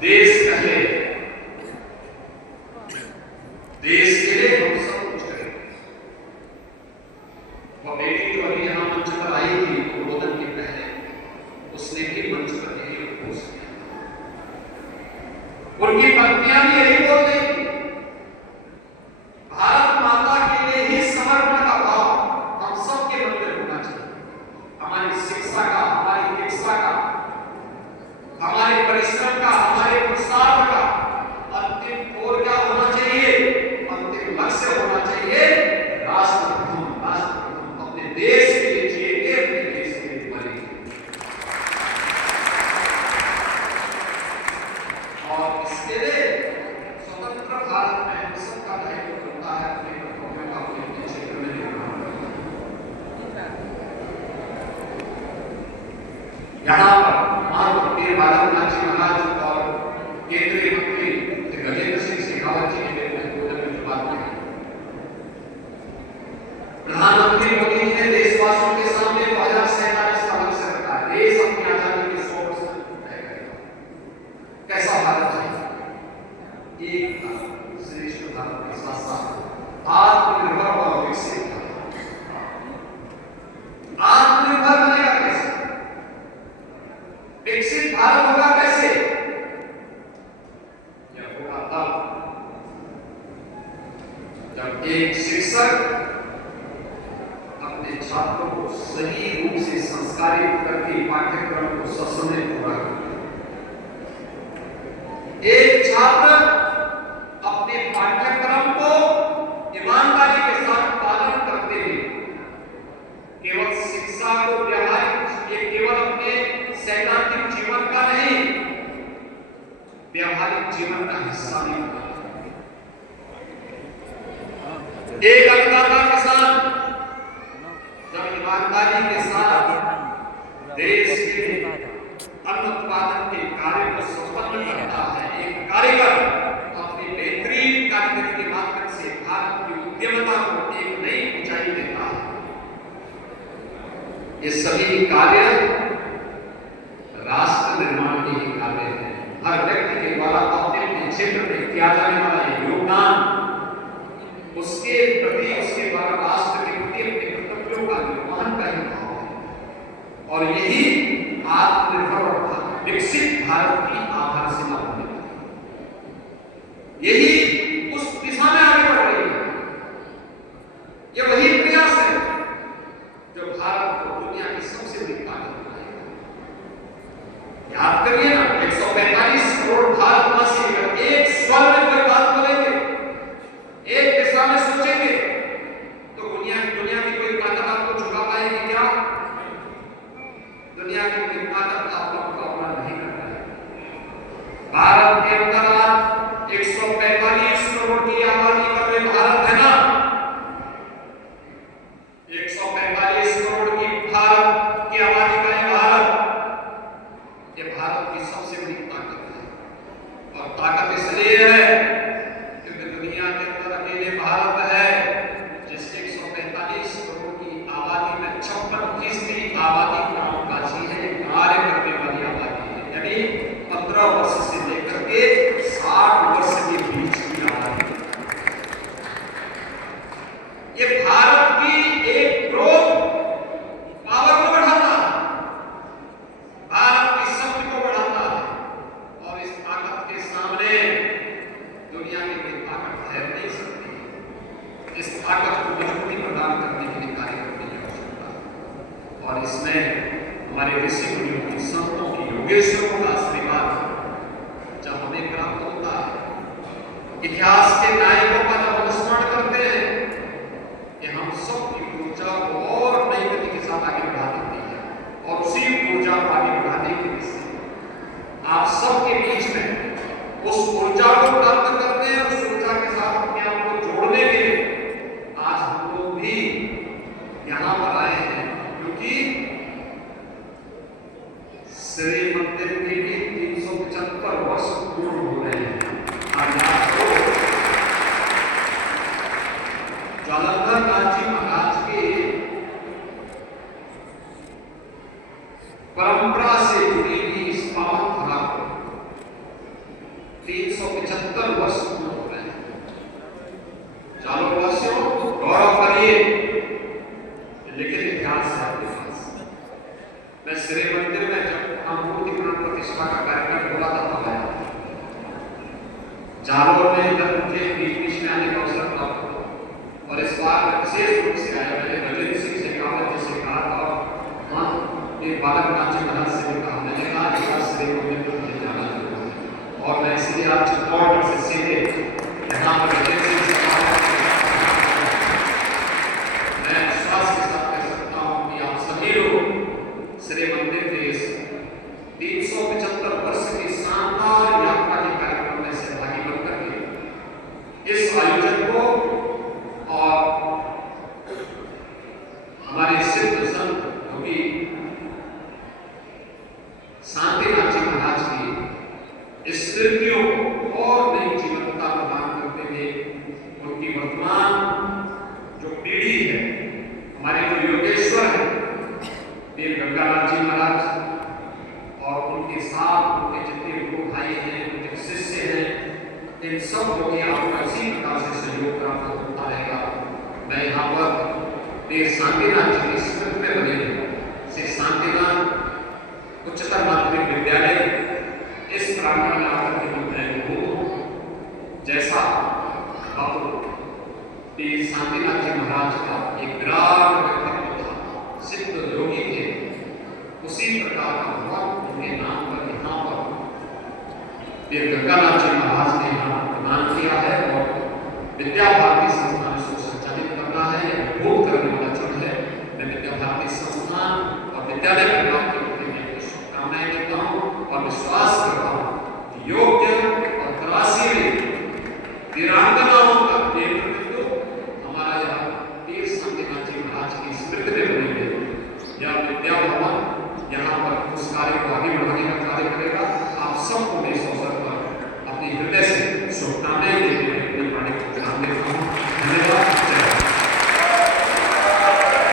देश पहले, देश के लिए हम सब कुछ करेंगे। वो बेटी जो अभी यहाँ मंच पर आई थी उद्बोधन के पहले, उसने भी मंच पर यही उपदेश किया। उनकी पंक्तियां भी यही बोल रही थी, भारत माता के लिए ही समर्पण का भाव हम सबके मन में होना चाहिए। हमारी शिक्षा का, हमारी दीक्षा का, हमारे परिश्रम का, हमारे पुरुषार्थ का अंतिम ओर क्या होना चाहिए? अंतिम लक्ष्य होना चाहिए राष्ट्र प्रथम, राष्ट्र प्रथम। अपने देश के लिए जिएंगे, अपने देश के लिए मरेंगे। और इसके लिए स्वतंत्र भारत में हम सबका दायित्व बनता है अपने कर्तव्यों का अपने क्षेत्र में निर्वहन करना। यहाँ पर महात्मा बालक नाथ जी महाराज और केंद्रीय मंत्री गजेंद्र सिंह शेखावत जी ने बात कही। प्रधानमंत्री मोदी जी ने देशवासियों के सामने 2047 का लक्ष्य रखा है। देश अपनी आजादी के 100 वर्ष तय करेगा। कैसा भारत चाहिए? एक श्रेष्ठ भारत के साथ साथ आत्मनिर्भर और विकसित भारत। आत्मनिर्भर बनेगा कैसे? विकसित भारत होगा कैसे? यह होगा तब जब एक शिक्षक अपने छात्रों को सही रूप से संस्कारित करके पाठ्यक्रम को ससमय पूरा करे। एक छात्र अपने पाठ्यक्रम को ईमानदारी के साथ पालन करते हुए केवल शिक्षा को व्यावहारिक, ये केवल अपने सैद्धांतिक जीवन का नहीं, व्यावहारिक जीवन का हिस्सा नहीं बना। एक अन्नदाता किसान जब ईमानदारी के साथ देश के अन्न उत्पादन के कार्य को संपन्न करता है, एक कारीगर अपनी बेहतरीन कारीगरी के माध्यम से भारत की उद्यमता को एक नई ऊंचाई देता है। ये सभी कार्य राष्ट्र निर्माण के ही कार्य हैं। हर व्यक्ति के द्वारा अपने अपने क्षेत्र में किया जाने वाला ये योगदान, उसके प्रति, उसके द्वारा राष्ट्र के प्रति अपने कर्तव्यों का निर्वहन का ही भाव है। और यही आत्मनिर्भर और विकसित भारत की आधारशिला होने वाली है। यही उस दिशा में आगे बढ़ रही है। ये वही प्रयास है जो भारत को दुनिया की सबसे बड़ी ताकत बनाएगा। याद करिए ना, 145 करोड़ भारतवासी अगर एक स्वर में कोई बात बोलेंगे, एक दिशा में सोचेंगे, तो दुनिया की कोई ताकत आपको झुका पाएगी क्या? दुनिया की कोई ताकत आपका मुकाबला नहीं कर पाएगी। भारत के अंदर आज 145 करोड़ की आबादी वाले भारत है ना, 145 करोड़ की भारत की आबादी का ये भारत, ये भारत की सबसे बड़ी ताकत है। और ताकत इसलिए है क्योंकि दुनिया के अंदर अकेले भारत है जिसके 145 करोड़ की आबादी में 56% आबादी ग्रामवासी है, कार्य करने वाली आबादी है। यानी 15 वर्ष से लेकर के 60 वर्ष के बीच की आबादी। ये भारत की एक ग्रोथ पावर को बढ़ाता है, भारत की शक्ति को बढ़ाता है। और इस ताकत के सामने दुनिया की कोई ताकत ठहर नहीं सकती। इस ताकत को मजबूती प्रदान करने के लिए कार्य करने की आवश्यकता है। और इसमें हमारे ऋषि मुनियों की, संतों की, योगेश्वरों का आशीर्वाद जब हमें प्राप्त होता है, इतिहास के नायकों का जब हम स्मरण करते हैं, कि हम सब की ऊर्जा को और नई गति के साथ आगे बढ़ा देती है। और उसी ऊर्जा को आगे बढ़ाने के लिए आप सबके बीच में उस ऊर्जा को प्राप्त करने और उस ऊर्जा के साथ अपने आप को जोड़ने के लिए आज हम लोग भी यहाँ पर आए हैं। क्योंकि श्री मंदिर के भी 375 वर्ष पूर्ण हो रहे हैं। ज्वालाधर नाथ जी महाराज के परंपरा से जुड़ी हुई इस पावन धरा को इतिहास है अपने पास। मैं श्री मंदिर में जब हम मूर्ति प्राण प्रतिष्ठा का कार्यक्रम हुआ था तब आया, जालोर में इधर मुझे बीच में आने का अवसर प्राप्त हुआ और इस बार विशेष रूप से आया। मैंने रजनी सिंह शेखावत जी से कहा था और हाँ ये बालक नाची महाराज से भी कहा, मैंने कहा कि श्री मंदिर को मुझे जाना जरूर है और मैं इसलिए आज चित्तौड़गढ़ से सीधे यहाँ पर रजनी सिंह शेखावत मैं विश्वास के साथ कह सकता हूँ कि आप सभी लोग श्री मंदिर के इस 375 वर्ष की शानदार यात्रा के कार्यक्रम में सहभागी बनकर के इस आयोजन को और हमारे सिद्ध संत योगी शांतिनाथ जी महाराज की स्मृतियों को और नई जीवंतता प्रदान करते हुए उनकी वर्तमान जो पीढ़ी है, हमारे जो योगेश्वर है देव गंगानाथ जी महाराज और उनके साथ उनके जितने गुरु भाई हैं, उनके शिष्य हैं, इन सब लोगों की आपको इसी प्रकार से सहयोग प्राप्त होता रहेगा। मैं यहाँ पर देव शांतिनाथ जी की स्मृति में बने श्री शांतिनाथ उच्चतर माध्यमिक विद्यालय इस प्रांगण में आकर के मैं हूँ, जैसा बाबू देव शांतिनाथ जी महाराज का एक विराट व्यक्तित्व था, सिद्ध योगी थे, उसी प्रकार का बहुत उनके नाम पर यहाँ पर देव गंगानाथ जी महाराज ने यहाँ प्रदान किया है और विद्या भारती संस्थान को संचालित करना है, भोग करने वाला चीज है। मैं विद्या भारती संस्थान और विद्यालय परिवार के प्रति मैं शुभकामनाएं देता हूँ और विश्वास करता हूँ कि योग्य और तलाशी वीरांगनाओं का नेतृत्व हमारा यहाँ देव शांतिनाथ जी महाराज की स्मृति में बनेंगे। यह विद्या भवन यहाँ पर उस कार्य को आगे बढ़ाने का कार्य करेगा। आप सबको मैं